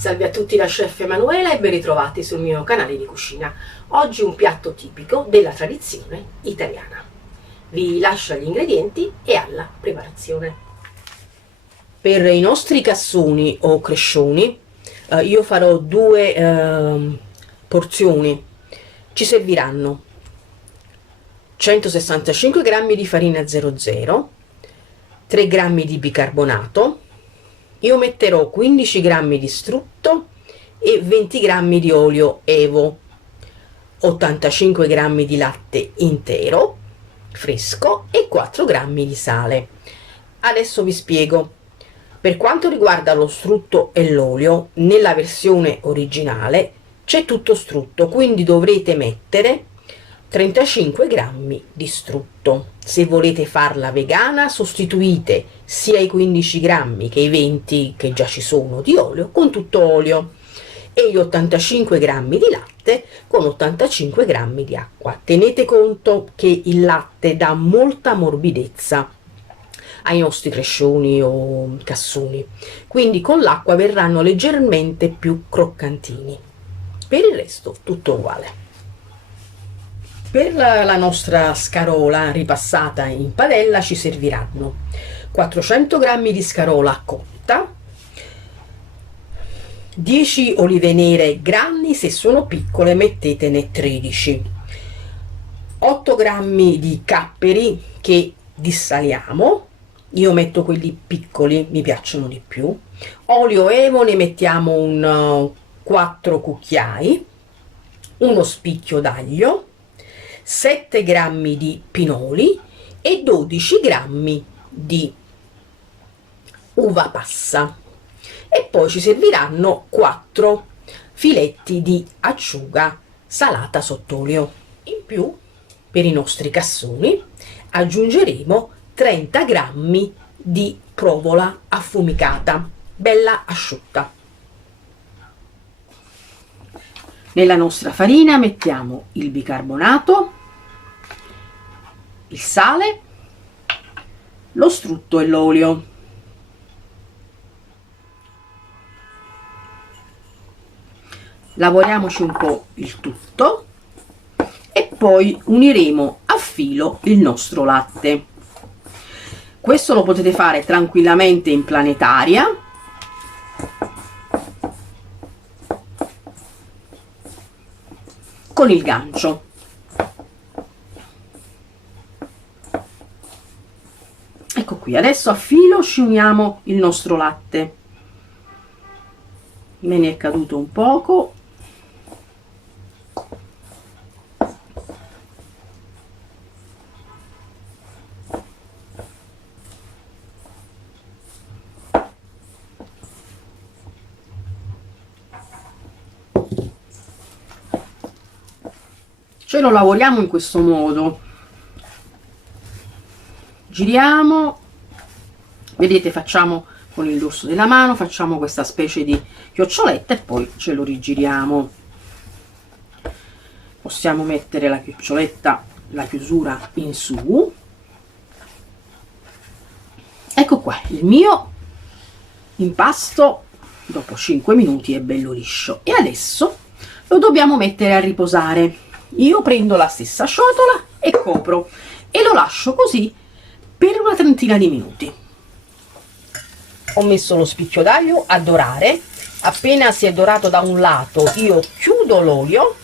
Salve a tutti da Chef Emanuela e ben ritrovati sul mio canale di cucina. Oggi un piatto tipico della tradizione italiana. Vi lascio agli ingredienti e alla preparazione. Per i nostri cassoni o crescioni io farò due porzioni. Ci serviranno 165 g di farina 00, 3 g di bicarbonato. Io metterò 15 g di strutto e 20 g di olio Evo, 85 g di latte intero fresco e 4 g di sale. Adesso vi spiego. Per quanto riguarda lo strutto e l'olio, nella versione originale c'è tutto strutto, quindi dovrete mettere 35 g di strutto. Se volete farla vegana, sostituite sia i 15 g che i 20 che già ci sono di olio con tutto olio e gli 85 g di latte con 85 g di acqua. Tenete conto che il latte dà molta morbidezza ai nostri crescioni o cassoni, quindi con l'acqua verranno leggermente più croccantini. Per il resto tutto uguale. Per la nostra scarola ripassata in padella ci serviranno 400 g di scarola cotta, 10 olive nere grandi, se sono piccole mettetene 13, 8 g di capperi che dissaliamo, io metto quelli piccoli, mi piacciono di più, olio Evo ne mettiamo un 4 cucchiai, uno spicchio d'aglio, 7 g di pinoli e 12 g di uva passa, e poi ci serviranno 4 filetti di acciuga salata sott'olio. In più, per i nostri cassoni aggiungeremo 30 g di provola affumicata, bella asciutta. Nella nostra farina mettiamo il bicarbonato, il sale, lo strutto e l'olio. Lavoriamoci un po' il tutto e poi uniremo a filo il nostro latte. Questo lo potete fare tranquillamente in planetaria con il gancio. Ecco qui, adesso a filo ci uniamo il nostro latte. Me ne è caduto un poco. Ce lo lavoriamo in questo modo, giriamo, vedete, facciamo con il dorso della mano, facciamo questa specie di chioccioletta e poi ce lo rigiriamo. Possiamo mettere la chioccioletta, la chiusura in su. Ecco qua, il mio impasto dopo 5 minuti è bello liscio e adesso lo dobbiamo mettere a riposare. Io prendo la stessa ciotola e copro e lo lascio così per una trentina di minuti. Ho messo lo spicchio d'aglio a dorare. Appena si è dorato da un lato io chiudo l'olio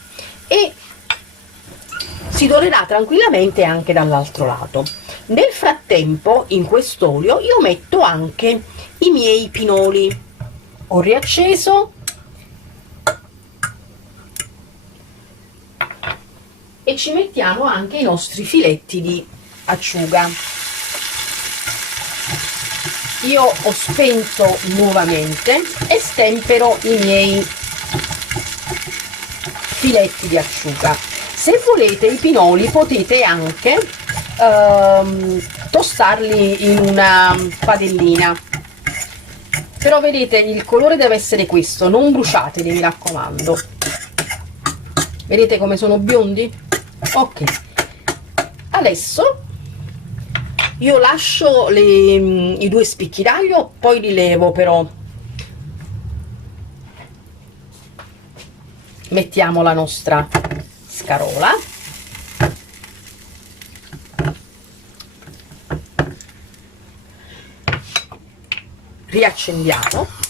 e si dorerà tranquillamente anche dall'altro lato. Nel frattempo in quest'olio io metto anche i miei pinoli. Ho riacceso e ci mettiamo anche i nostri filetti di acciuga. Io ho spento nuovamente e stempero i miei filetti di acciuga. Se volete i pinoli potete anche tostarli in una padellina, però vedete il colore deve essere questo, non bruciateli, mi raccomando. Vedete come sono biondi? Ok, adesso io lascio i due spicchi d'aglio, poi li levo però mettiamo la nostra scarola, riaccendiamo,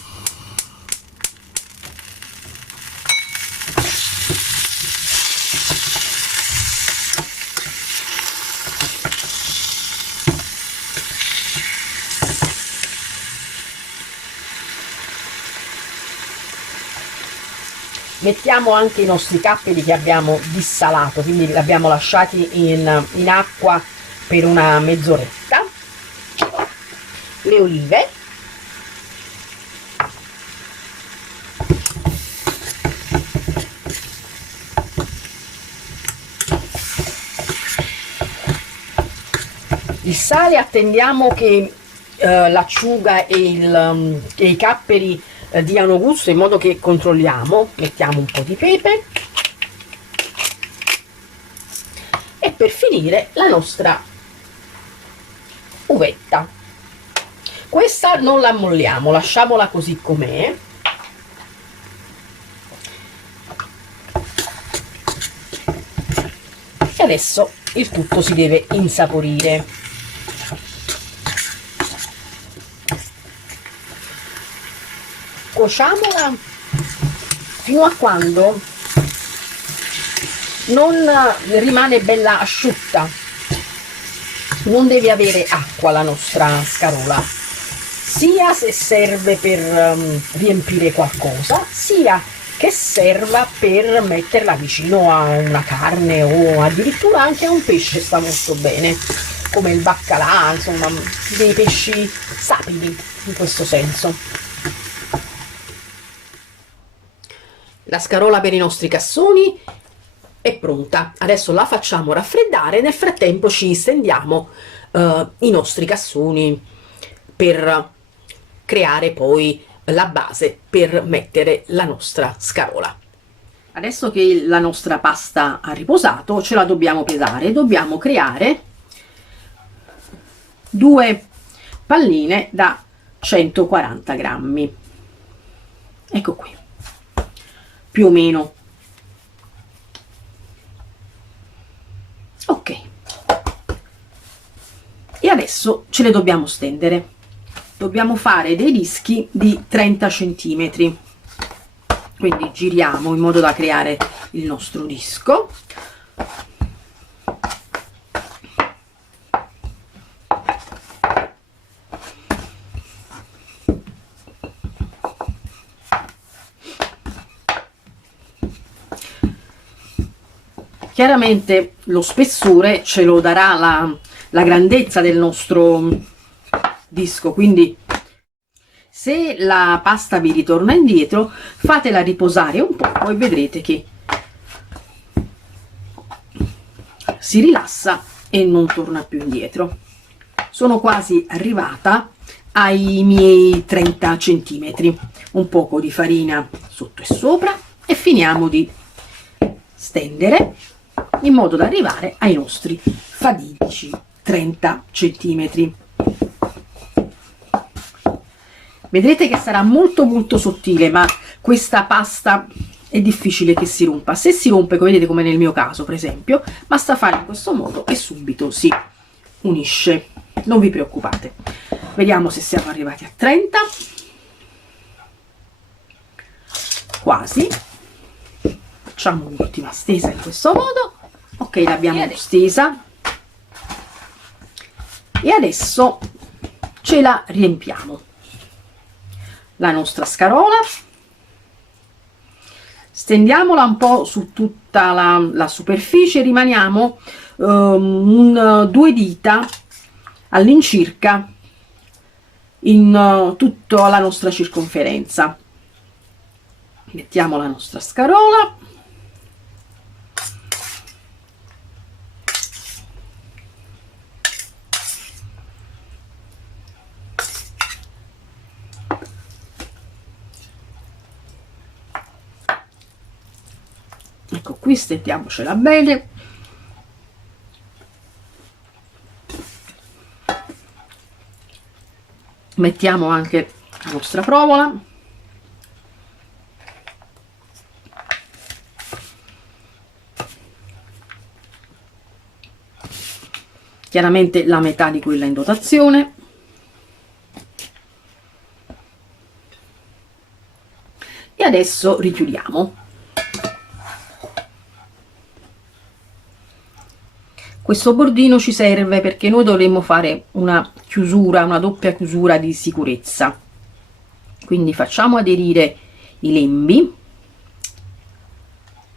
mettiamo anche i nostri capperi che abbiamo dissalato, quindi li abbiamo lasciati in acqua per una mezz'oretta, le olive, il sale attendiamo che l'acciuga e i capperi diano gusto, in modo che controlliamo. Mettiamo un po' di pepe e per finire la nostra uvetta. Questa non la molliamo, lasciamola così com'è. E adesso il tutto si deve insaporire. Cuociamola fino a quando non rimane bella asciutta, non deve avere acqua la nostra scarola, sia se serve per riempire qualcosa, sia che serva per metterla vicino a una carne o addirittura anche a un pesce. Sta molto bene, come il baccalà, insomma dei pesci sapidi in questo senso. La scarola per i nostri cassoni è pronta, adesso la facciamo raffreddare. Nel frattempo ci stendiamo i nostri cassoni per creare poi la base per mettere la nostra scarola. Adesso che la nostra pasta ha riposato, ce la dobbiamo pesare. Dobbiamo creare 2 palline da 140 grammi, ecco qui, più o meno. Ok, e adesso ce le dobbiamo stendere. Dobbiamo fare dei dischi di 30 centimetri, quindi giriamo in modo da creare il nostro disco. Chiaramente lo spessore ce lo darà la grandezza del nostro disco, quindi se la pasta vi ritorna indietro, fatela riposare un po' e vedrete che si rilassa e non torna più indietro. Sono quasi arrivata ai miei 30 centimetri. Un poco di farina sotto e sopra e finiamo di stendere in modo da arrivare ai nostri fatidici 30 centimetri. Vedrete che sarà molto sottile, ma questa pasta è difficile che si rompa. Se si rompe, vedete come nel mio caso per esempio, basta fare in questo modo e subito si unisce, non vi preoccupate. Vediamo se siamo arrivati a 30, quasi. Facciamo un'ultima stesa in questo modo. Ok, l'abbiamo stesa e adesso ce la riempiamo. La nostra scarola, stendiamola un po' su tutta la superficie, rimaniamo 2 dita all'incirca in tutta la nostra circonferenza. Mettiamo la nostra scarola, ecco qui, stendiamocela bene. Mettiamo anche la nostra provola chiaramente la metà di quella in dotazione. E adesso richiudiamo. Questo bordino ci serve perché noi dovremmo fare una chiusura, una doppia chiusura di sicurezza. Quindi facciamo aderire i lembi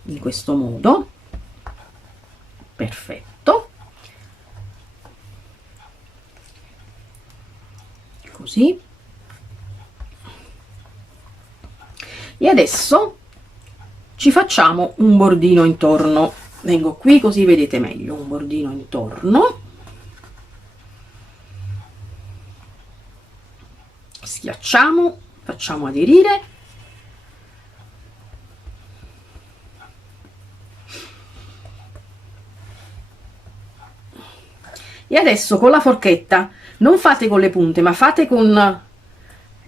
in questo modo. Perfetto. Così. E adesso ci facciamo un bordino intorno. Vengo qui così vedete meglio. Un bordino intorno. Schiacciamo, facciamo aderire. E adesso con la forchetta, non fate con le punte ma fate con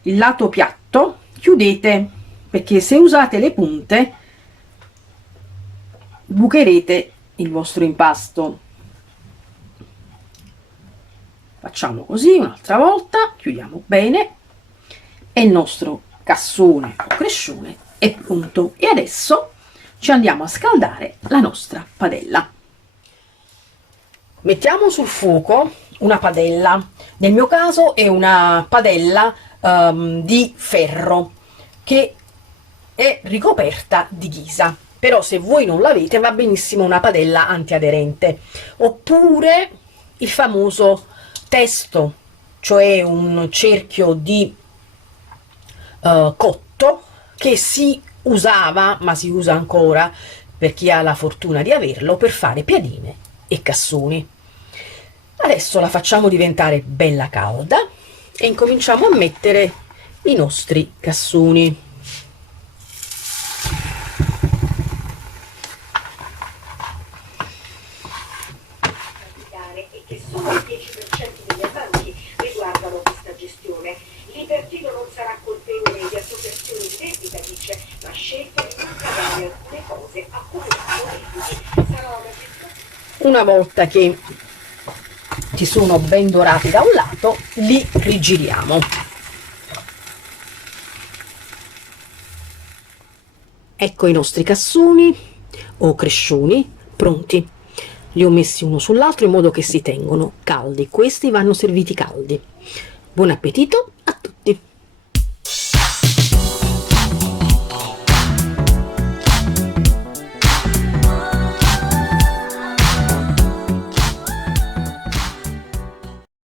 il lato piatto, chiudete, perché se usate le punte bucherete il vostro impasto. Facciamo così un'altra volta, chiudiamo bene e il nostro cassone o crescione è pronto. E adesso ci andiamo a scaldare la nostra padella. Mettiamo sul fuoco una padella, nel mio caso è una padella di ferro che è ricoperta di ghisa, però se voi non l'avete va benissimo una padella antiaderente, oppure il famoso testo, cioè un cerchio di cotto che si usava, ma si usa ancora per chi ha la fortuna di averlo, per fare piadine e cassoni. Adesso la facciamo diventare bella calda e incominciamo a mettere i nostri cassoni. E che solo il 10% degli amanti riguardano questa gestione. Libertino non sarà colpevole di associazioni di vendita, dice, ma sceglie di non pagare alcune cose accumulate redditi. Sarà una gestione. Una volta che ci sono ben dorati da un lato, li rigiriamo. Ecco i nostri cassoni o crescioni pronti. Li ho messi uno sull'altro in modo che si tengono caldi. Questi vanno serviti caldi. Buon appetito!